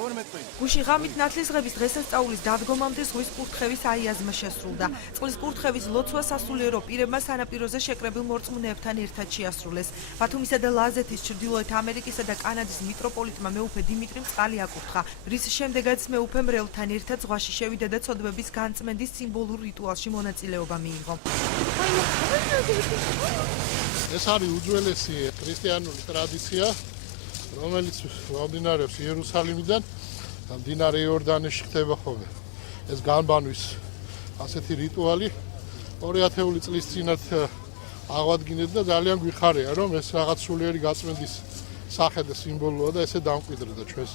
გუში ღამით ნათლისღების დღესასწაულის დადგომამდე ზღვის კურთხევის აიაზმა შესრულდა. წყლის კურთხევის ლოცვა სასულიერო პირებმა სანაპიროზე შეკრებილ მორწმუნეებთან ერთად შეასრულეს. ბათუმისა და ლაზეთის, ჩრდილოეთ ამერიკისა და კანადის მიტროპოლიტმა მეუფე დიმიტრი მწყალი აკურთხა, რის შემდეგაც მეუფემ მრევლთან ერთად ზღვაში შევიდა და ცოდვების განწმენდის სიმბოლურ რიტუალში მონაწილეობა მიიღო. ეს არის უძველესი ქრისტიანული ტრადიცია, რომელიც მომდინარეობს იერუსალიმიდან და მდინარე იორდანეში ხდება ხოლმე. ეს განბანვის ასეთი რიტუალი 2000 წლის წინათ აღვადგინეთ და ძალიან გვიხარია, რომ ეს რაღაც სულიერი გაწმენდის სახე და სიმბოლოა და ესე დამკვიდრდა ჩვენს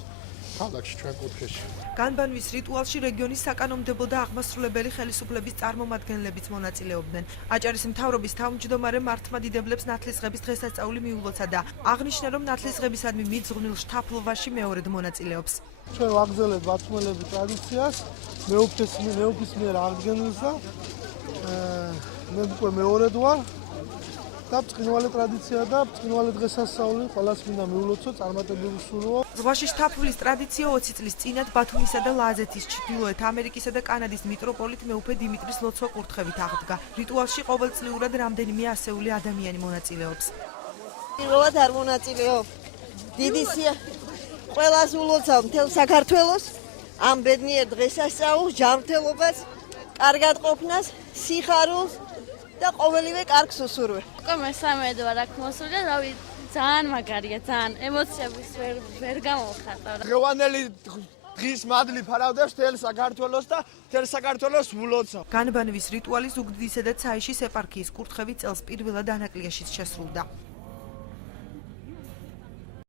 ქალაქში, ჩვენ კუთხეში. განბანვის რიტუალში რეგიონის საკანონმდებლო და აღმასრულებელი ხელისუფლების წარმომადგენლებიც მონაწილეობდნენ. აჭარის მთავრობის თავმჯდომარე მართლმადიდებლებს ნათლისღების დღესასწაული მიულოცა და აღნიშნა, რომ ნათლისღებისადმი მიძღვნილ შთაფლობაში მეორედ მონაწილეობს. ჩვენ ვაგრძელებთ ბათუმელების ტრადიციას, მეუფის მიერ აღდგენილს და მე უკვე მეორედ ვარ. და ბრწყინვალე ტრადიცია და ბრწყინვალე დღესასწაული ყველას მინდა მიულოცო, წარმატებული სულო. ზღვაში შთაფლის ტრადიცია 20 წლის წინათ ბათუმისა და ლაზეთის, ჩრდილოეთ ამერიკისა და კანადის მიტროპოლიტ მეუფე დიმიტრის ლოცვა კურთხევით აღდგა. რიტუალში ყოველწლიურად რამდენიმე ასეული ადამიანი მონაწილეობს. პირველად არ მონაწილეობ. დიდი სია ყველას ულოცავ მთელ საქართველოს ამ ბედნიერ დღესასწაულს, ჯანმრთელობას, კარგად ყოფნას, სიხარულს და ყოველივე კარგს უსურვებ. უკვე მესამედ ვარ აქ მოსული და რავი ძალიან მაგარია, ძალიან ემოციების ვერ გამოვხატავ. დღევანდელი დღის მადლი ფარავდებს მთელ საქართველოს და მთელ საქართველოს ულოცავ. განბანვის რიტუალი ზუგდიდისა და ცაიშის ეპარქიის კურთხევით წელს პირველად ანაკლიაში შესრულდა.